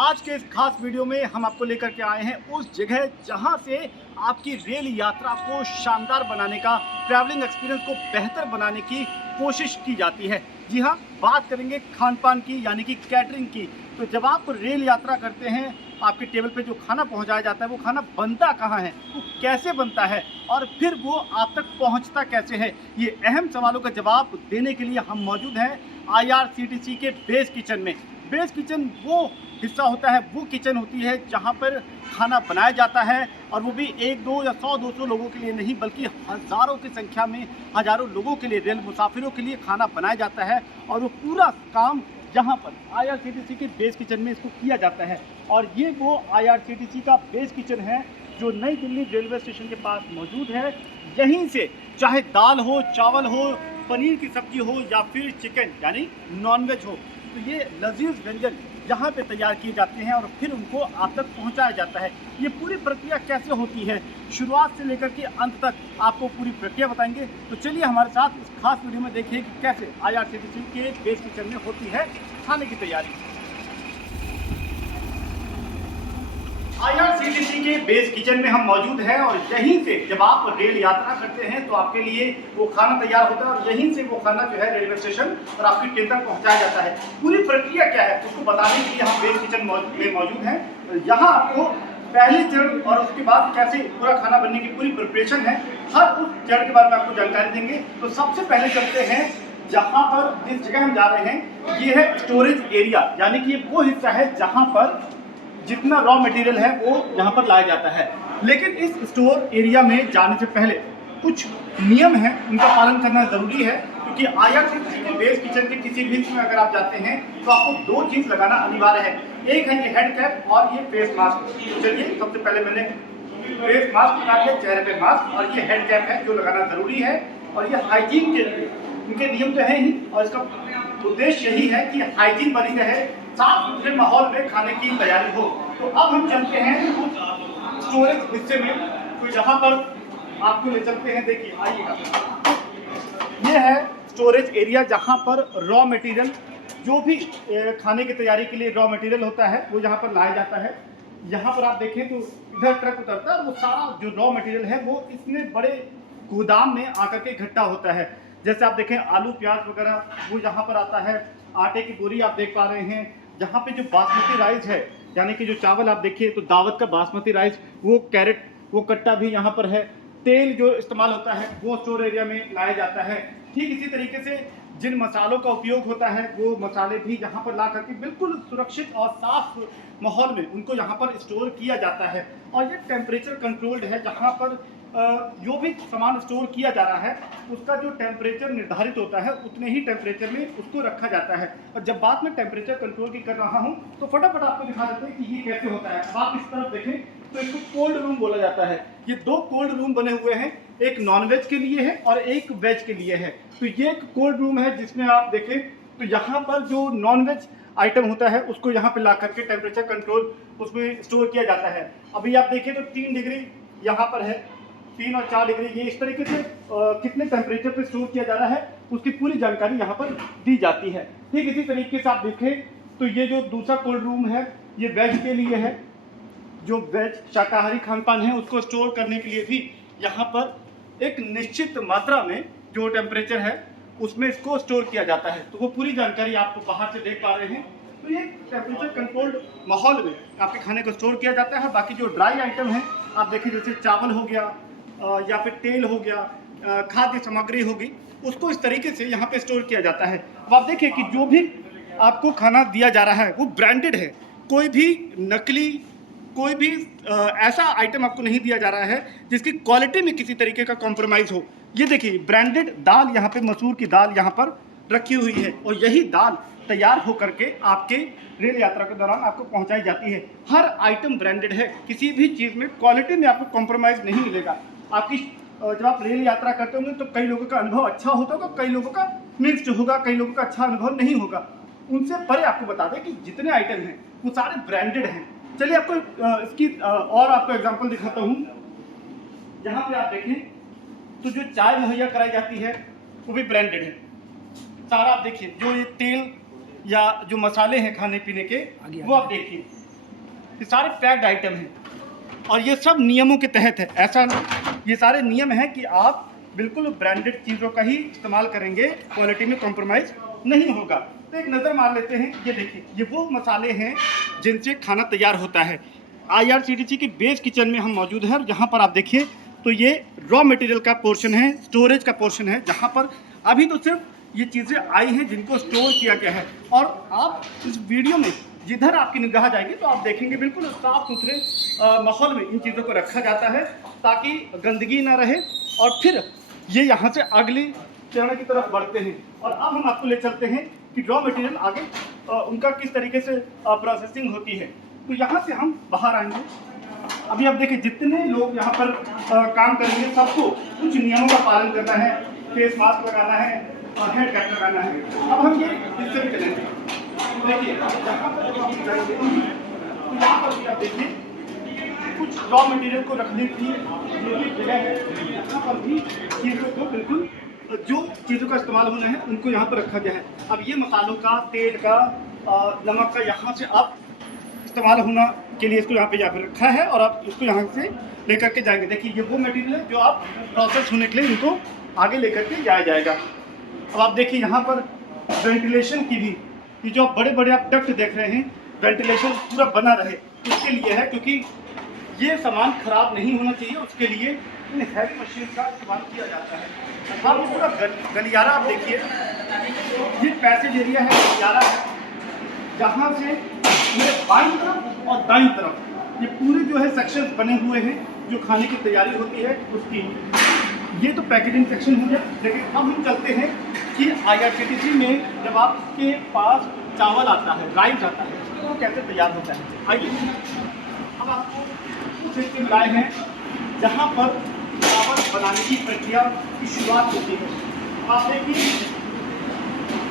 आज के इस खास वीडियो में हम आपको लेकर के आए हैं उस जगह जहां से आपकी रेल यात्रा को शानदार बनाने का, ट्रैवलिंग एक्सपीरियंस को बेहतर बनाने की कोशिश की जाती है। जी हाँ, बात करेंगे खान पान की, यानी कि कैटरिंग की। तो जब आप रेल यात्रा करते हैं, आपके टेबल पे जो खाना पहुंचाया जाता है वो खाना बनता कहाँ है, वो कैसे बनता है और फिर वो आप तक पहुंचता कैसे है, ये अहम सवालों का जवाब देने के लिए हम मौजूद हैं IRCTC के बेस किचन में। बेस किचन वो हिस्सा होता है, वो किचन होती है जहाँ पर खाना बनाया जाता है, और वो भी 1-2 या 100-200 लोगों के लिए नहीं, बल्कि हज़ारों की संख्या में हज़ारों लोगों के लिए, रेल मुसाफिरों के लिए खाना बनाया जाता है। और वो पूरा काम यहाँ पर IRCTC के बेस किचन में इसको किया जाता है। और ये वो IRCTC का बेस किचन है जो नई दिल्ली रेलवे स्टेशन के पास मौजूद है। यहीं से चाहे दाल हो, चावल हो, पनीर की सब्जी हो या फिर चिकन यानी नॉनवेज हो, तो ये लजीज व्यंजन यहाँ पे तैयार किए जाते हैं और फिर उनको आप तक पहुँचाया जाता है। ये पूरी प्रक्रिया कैसे होती है, शुरुआत से लेकर के अंत तक आपको पूरी प्रक्रिया बताएंगे। तो चलिए हमारे साथ इस खास वीडियो में देखिए कि कैसे IRCTC के बेस किचन में होती है खाने की तैयारी। IRCTC के बेस किचन में हम मौजूद हैं और यहीं से जब आप रेल यात्रा करते हैं तो आपके लिए वो खाना तैयार होता है और यहीं से वो खाना जो है रेलवे स्टेशन और आपकी ट्रेन तक पहुंचाया जाता है। पूरी प्रक्रिया क्या है उसको बताने के लिए हम बेस किचन में मौजूद हैं। यहाँ आपको पहले चरण और उसके बाद कैसे पूरा खाना बनने की पूरी प्रिपरेशन है, हर उस चरण के बारे में आपको जानकारी देंगे। तो सबसे पहले चलते हैं जहाँ पर जिस जगह हम जा रहे हैं, ये है स्टोरेज एरिया, यानी कि ये वो हिस्सा है जहाँ पर जितना रॉ मटेरियल है वो यहाँ पर लाया जाता है। लेकिन इस स्टोर एरिया में जाने से पहले कुछ नियम हैं, उनका पालन करना ज़रूरी है, क्योंकि IRCTC के बेस किचन के किसी भी हिस्से में अगर आप जाते हैं तो आपको 2 चीज़ लगाना अनिवार्य है। एक है ये हेड कैप और ये फेस मास्क। तो चलिए सबसे पहले मैंने फेस मास्क लगा दिया, चेहरे पे मास्क, और ये हेड कैप है जो लगाना ज़रूरी है। और ये हाइजीन के लिए उनके नियम तो है ही, और इसका उद्देश्य यही है कि हाइजीन बनी रहे, साफ सुथरे माहौल में खाने की तैयारी हो। तो अब हम चलते हैं स्टोरेज हिस्से में, तो जहाँ पर आपको ले चलते हैं। देखिए आइएगा, ये है स्टोरेज एरिया जहाँ पर रॉ मटेरियल, जो भी खाने की तैयारी के लिए रॉ मटेरियल होता है वो यहाँ पर लाया जाता है। यहाँ पर आप देखें तो इधर ट्रक उतरता है और वो सारा जो रॉ मटेरियल है वो इसमें बड़े गोदाम में आकर के इकट्ठा होता है। जैसे आप देखें आलू प्याज वगैरह वो यहाँ पर आता है, आटे की बोरी आप देख पा रहे हैं। जहाँ पे जो बासमती राइस है, यानी कि जो चावल आप देखिए तो दावत का बासमती राइस, वो कैरेट, वो कट्टा भी यहाँ पर है। तेल जो इस्तेमाल होता है वो स्टोर एरिया में लाया जाता है। ठीक इसी तरीके से जिन मसालों का उपयोग होता है वो मसाले भी यहाँ पर ला करके बिल्कुल सुरक्षित और साफ माहौल में उनको यहाँ पर स्टोर किया जाता है। और ये टेम्परेचर कंट्रोल्ड है, जहाँ पर जो भी सामान स्टोर किया जा रहा है उसका जो टेम्परेचर निर्धारित होता है उतने ही टेम्परेचर में उसको रखा जाता है। और जब बात मैं टेम्परेचर कंट्रोल की कर रहा हूँ तो फटाफट आपको दिखा देते हैं कि ये कैसे होता है। आप इस तरफ देखें तो इसको कोल्ड रूम बोला जाता है। ये 2 कोल्ड रूम बने हुए हैं, एक नॉन वेज के लिए है और एक वेज के लिए है। तो ये एक कोल्ड रूम है जिसमें आप देखें तो यहाँ पर जो नॉन वेज आइटम होता है उसको यहाँ पे ला करके टेम्परेचर कंट्रोल उसमें स्टोर किया जाता है। अभी आप देखें तो 3 डिग्री यहाँ पर है, 3 और 4 डिग्री, ये इस तरीके से कितने टेम्परेचर पे स्टोर किया जा रहा है उसकी पूरी जानकारी यहाँ पर दी जाती है। ठीक इसी तरीके से आप देखें तो ये जो दूसरा कोल्ड रूम है ये वेज के लिए है। जो वेज शाकाहारी खान पान है उसको स्टोर करने के लिए भी यहाँ पर एक निश्चित मात्रा में जो टेम्परेचर है उसमें इसको स्टोर किया जाता है। तो वो पूरी जानकारी आप बाहर से देख पा रहे हैं। तो ये टेम्परेचर कंट्रोल्ड माहौल में आपके खाने को स्टोर किया जाता है। बाकी जो ड्राई आइटम है आप देखिए, जैसे चावल हो गया या फिर तेल हो गया, खाद्य सामग्री होगी, उसको इस तरीके से यहाँ पे स्टोर किया जाता है। अब आप देखिए कि जो भी आपको खाना दिया जा रहा है वो ब्रांडेड है, कोई भी नकली, कोई भी ऐसा आइटम आपको नहीं दिया जा रहा है जिसकी क्वालिटी में किसी तरीके का कॉम्प्रोमाइज़ हो। ये देखिए ब्रांडेड दाल, यहाँ पे मसूर की दाल यहाँ पर रखी हुई है और यही दाल तैयार होकर के आपके रेल यात्रा के दौरान आपको पहुंचाई जाती है। हर आइटम ब्रांडेड है, किसी भी चीज़ में क्वालिटी में आपको कॉम्प्रोमाइज़ नहीं मिलेगा। आपकी जब आप रेल यात्रा करते होंगे तो कई लोगों का अनुभव अच्छा होता होगा, कई लोगों का मिक्स्ड होगा, कई लोगों का अच्छा अनुभव नहीं होगा। उनसे परे आपको बता दें कि जितने आइटम हैं वो सारे ब्रांडेड हैं। चलिए आपको इसकी और आपको एग्जांपल दिखाता हूँ। यहाँ पे आप देखें तो जो चाय मुहैया कराई जाती है वो भी ब्रांडेड है सारा। आप देखिए जो ये तेल या जो मसाले हैं खाने पीने के वो आप देखिए ये सारे पैक्ड आइटम हैं और ये सब नियमों के तहत है। ऐसा ये सारे नियम हैं कि आप बिल्कुल ब्रांडेड चीज़ों का ही इस्तेमाल करेंगे, क्वालिटी में कॉम्प्रोमाइज़ नहीं होगा। तो एक नज़र मार लेते हैं। ये देखिए, ये वो मसाले हैं जिनसे खाना तैयार होता है। IRCTC की बेस किचन में हम मौजूद हैं और जहाँ पर आप देखिए तो ये रॉ मटेरियल का पोर्शन है, स्टोरेज का पोर्शन है, जहाँ पर अभी तो सिर्फ ये चीज़ें आई हैं जिनको स्टोर किया गया है। और आप इस वीडियो में जिधर आपकी निगाह जाएगी तो आप देखेंगे बिल्कुल साफ़ सुथरे माहौल में इन चीज़ों को रखा जाता है ताकि गंदगी ना रहे। और फिर ये यहाँ से अगली चरण की तरफ बढ़ते हैं और अब हम आपको ले चलते हैं कि रॉ मटेरियल आगे उनका किस तरीके से प्रोसेसिंग होती है। तो यहाँ से हम बाहर आएंगे। अभी आप देखिए, जितने लोग यहाँ पर काम करेंगे सबको कुछ नियमों का पालन करना है, फेस मास्क लगाना है और हेड कैप लगाना है। अब हम ये इससे भी चलेंगे। देखिए, यहाँ पर जब हम जाएंगे तो यहाँ पर भी आप देखिए कुछ रॉ मटेरियल को रखने की जो भी जगह है, यहाँ पर भी चीज़ों को बिल्कुल जो चीज़ों का इस्तेमाल होना है उनको यहाँ पर रखा गया है। अब ये मसालों का, तेल का, नमक का यहाँ से आप इस्तेमाल होना के लिए इसको यहाँ पे रखा है और आप इसको यहाँ से लेकर के जाएंगे। देखिए, ये वो मटेरियल है जो आप प्रोसेस होने के लिए इनको आगे लेकर के जाया जाएगा। अब आप देखिए यहाँ पर वेंटिलेशन की भी, ये जो आप बड़े बड़े आप डक्ट देख रहे हैं, वेंटिलेशन पूरा बना रहे इसके लिए है, क्योंकि ये सामान खराब नहीं होना चाहिए, उसके लिए इन हैवी मशीन का इस्तेमाल किया जाता है। अब पूरा गलियारा आप देखिए, ये पैसेज एरिया है, गलियारा है, जहाँ से मेरे बाईं तरफ और दाईं तरफ ये पूरे जो है सेक्शंस बने हुए हैं जो खाने की तैयारी होती है उसकी। ये तो पैकेजिंग सेक्शन हो गया। लेकिन अब हम चलते हैं कि IRCTC में जब आपके पास चावल आता है, राइस आता है, तो वो कैसे तैयार होता है। आइए अब आपको उस हिस्से में लाए हैं जहाँ पर चावल बनाने की प्रक्रिया की शुरुआत होती है। आप देखिए,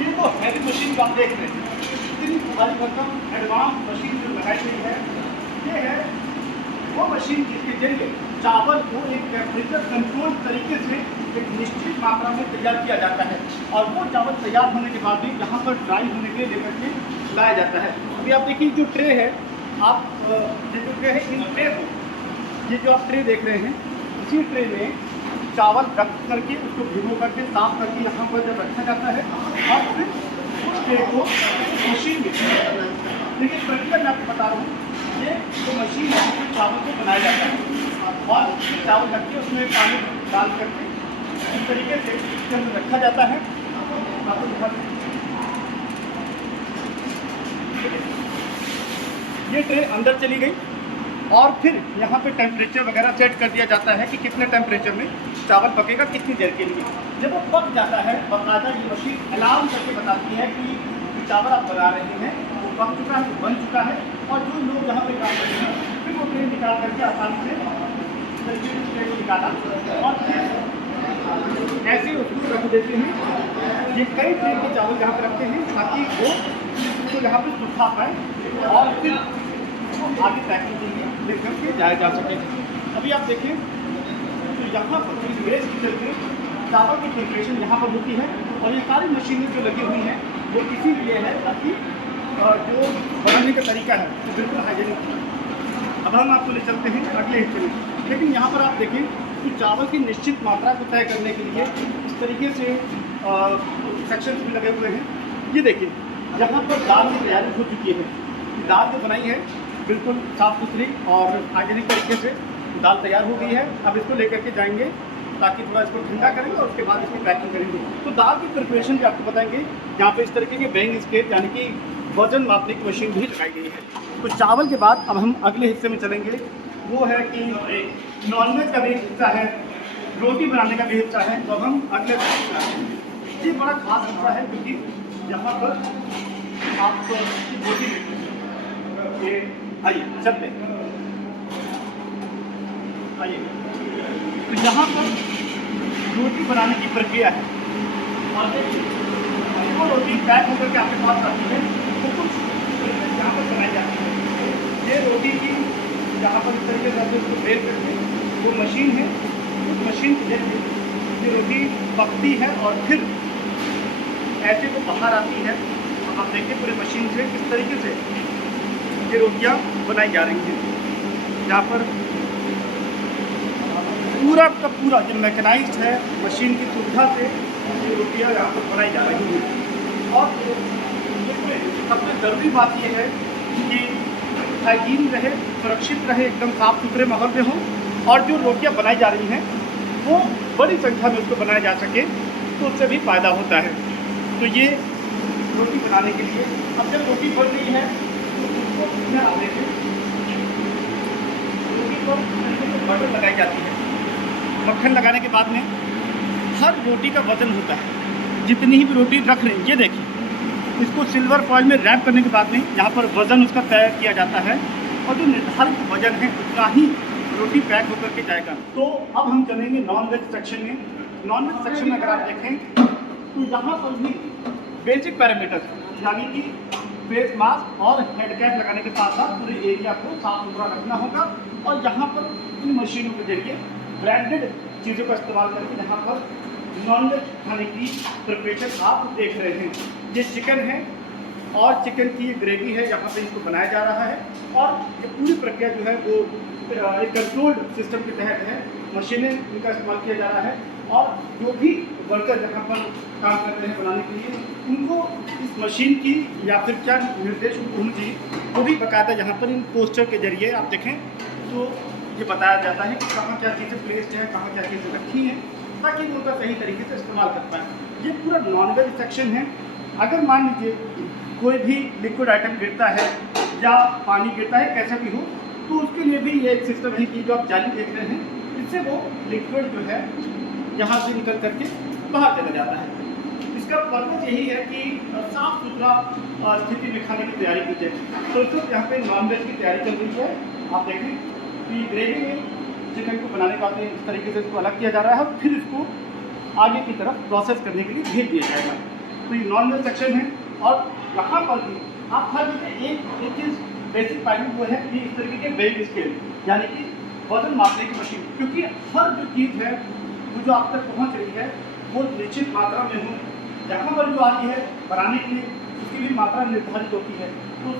ये तो हैवी मशीन आप देख रहे हैं, इतनी भारी भरकम एडवांस मशीन जो लगाई गई है, ये है वो मशीन जिसके जरिए चावल को एक टेम्परेचर कंट्रोल तरीके से एक निश्चित मात्रा में तैयार किया जाता है और वो चावल तैयार होने के बाद भी यहाँ पर ड्राई होने के लिए लेकर के लाया जाता है। अभी आप देखिए, जो ट्रे है, आप ये जो ट्रे है, इन ट्रे को, ये जो आप ट्रे देख रहे हैं, इसी ट्रे में चावल रख करके उसको भिगो करके साफ करके यहाँ पर जब रखा जाता है और फिर उस ट्रे को मशीन में, देखिए प्रक्रिया मैं आपको बता रहा हूँ, ये जो मशीन है उसमें चावल को बनाया जाता है और चावल रख के उसमें पानी डाल करके इस तरीके से इसके अंदर रखा जाता है। आपको दिखा दें, ये ट्रे अंदर चली गई और फिर यहाँ पे टेम्परेचर वगैरह सेट कर दिया जाता है कि कितने टेम्परेचर में चावल पकेगा, कितनी देर के लिए। जब वो पक जाता है, बाकायदा ये मशीन अलार्म करके बताती है कि चावल आप बना रहे हैं वो पक चुका है, बन चुका है। और जो लोग यहाँ पे काम करते हैं फिर वो ट्रे निकाल करके आसानी से ट्रे को निकाला और फिर ऐसे उसको रख देते हैं। ये कई ट्रे के चावल यहाँ पर रखते हैं ताकि वो उसको यहाँ पर सुखा पाए और फिर आगे पैकिंग के लिए लेकर के जाया जा सके। अभी आप देखें तो यहाँ पर इस बेस की चलते चावल की प्रिपरेशन यहाँ पर होती है और ये सारी मशीनें जो लगी हुई हैं वो इसीलिए है ताकि जो बनाने का तरीका है वो बिल्कुल हाइजीनिक है। अब हम आपको ले चलते हैं अगले हिस्से में। लेकिन यहाँ पर आप देखें कि चावल की निश्चित मात्रा को तय करने के लिए इस तरीके से सेक्शंस भी लगे हुए हैं। ये देखिए, यहाँ पर दाल की तैयारी हो चुकी है। दाल जो बनाई है बिल्कुल साफ़ सुथरी और हाइजीनिक तरीके से दाल तैयार हो गई है। अब इसको लेकर के जाएंगे ताकि थोड़ा इसको ठंडा करेंगे और उसके बाद इसकी पैकिंग करेंगे। तो दाल की प्रिपरेशन भी आपको बताएंगे। यहाँ पे इस तरीके के बेइंग स्केल यानी कि वजन मापने की मशीन भी लगाई गई है। तो चावल के बाद अब हम अगले हिस्से में चलेंगे, वो है कि नॉनवेज का भी एक हिस्सा है, रोटी बनाने का भी हिस्सा है। तो अब हम अगले हिस्से में, ये बड़ा खास हिस्सा है क्योंकि यहाँ पर आप रोटी ये आइए चलते आइए। तो यहाँ पर रोटी बनाने की प्रक्रिया है और देखिए वो रोटी पैक होकर के आपके पास आती है तो कुछ यहाँ पर बनाई जाती है। ये रोटी की यहाँ पर इस तरीके से उसको बेल करके वो मशीन है, उस मशीन के जरिए ये रोटी पकती है और फिर ऐसे वो बाहर आती है। अब आप देखिए पूरे मशीन से किस तरीके से ये रोटियाँ बनाई जा रही हैं। यहाँ पर पूरा का पूरा जो मैकेनाइज्ड है, मशीन की सुविधा से ये रोटियाँ यहाँ पर बनाई जा रही हैं। और इसमें सबसे ज़रूरी बात यह है कि हाइजीन रहे, सुरक्षित रहे, एकदम साफ़ सुथरे माहौल में हो, और जो रोटियाँ बनाई जा रही हैं वो बड़ी संख्या में उसको बनाया जा सके, तो उससे भी फ़ायदा होता है। तो ये रोटी बनाने के लिए अब जब रोटी बन गई है तो उसको आप देखें, रोटी को बटन लगाई जाती है। मक्खन लगाने के बाद में हर रोटी का वज़न होता है। जितनी ही भी रोटी रख रहे हैं, ये देखिए, इसको सिल्वर फॉइल में रैप करने के बाद में यहाँ पर वज़न उसका तय किया जाता है, और जो निर्धारित वज़न है उतना ही रोटी पैक होकर के जाएगा। तो अब हम चलेंगे नॉन वेज सेक्शन में। नॉन वेज सेक्शन में अगर आप देखें तो यहाँ पर भी बेसिक पैरामीटर, यानी कि फेस मास्क और हेड कैप लगाने के साथ साथ पूरे एरिया को साफ सुथरा रखना होगा। और यहाँ पर इन मशीनों के जरिए ब्रांडेड चीज़ों का इस्तेमाल करके यहाँ पर नॉन वेज खाने की प्रिपरेशन आप देख रहे हैं। ये चिकन है और चिकन की ग्रेवी है, यहाँ पे इसको बनाया जा रहा है। और ये पूरी प्रक्रिया जो है वो एक कंट्रोल्ड सिस्टम के तहत है। मशीनें इनका इस्तेमाल किया जा रहा है, और जो भी वर्कर यहाँ पर काम कर रहे हैं बनाने के लिए, उनको इस मशीन की या फिर क्या निर्देश होनी चाहिए वो भी बाकायदा यहाँ पर इन पोस्टर के जरिए आप देखें तो ये बताया जाता है कि कहाँ क्या चीज़ें प्लेस्ड है, कहाँ क्या चीज़ें रखी हैं, ताकि वो उनका सही तरीके से इस्तेमाल कर पाएँ। ये पूरा नॉन वेज सेक्शन है। अगर मान लीजिए कोई भी लिक्विड आइटम गिरता है या पानी गिरता है, कैसा भी हो, तो उसके लिए भी ये एक सिस्टम है कि जो आप जाली देख रहे हैं, इससे वो लिक्विड जो है यहाँ से निकल करके बाहर चला जाता है। इसका पर्पज़ यही है कि साफ़ सुथरा स्थिति में खाने की तैयारी की जाए। तो इस वक्त यहाँ पे नॉन वेज की तैयारी चल रही है। आप देखें कि ग्रेवी में चिकन को बनाने के बाद में इस तरीके से इसको अलग किया जा रहा है, और फिर इसको आगे की तरफ प्रोसेस करने के लिए भेज दिया जाएगा। तो ये नॉन वेज सेक्शन है। और यहाँ पर भी आप हर जगह एक चीज़ बेसिक पाइलिंग वो है कि इस तरीके के वेइंग स्केल, यानी कि वजन मापने की मशीन, क्योंकि हर जो चीज़ है वो जो आप तक पहुँच रही है वो निश्चित मात्रा में हो। यहाँ पर जो आ रही है बनाने के लिए उसकी भी मात्रा निर्धारित होती है। तो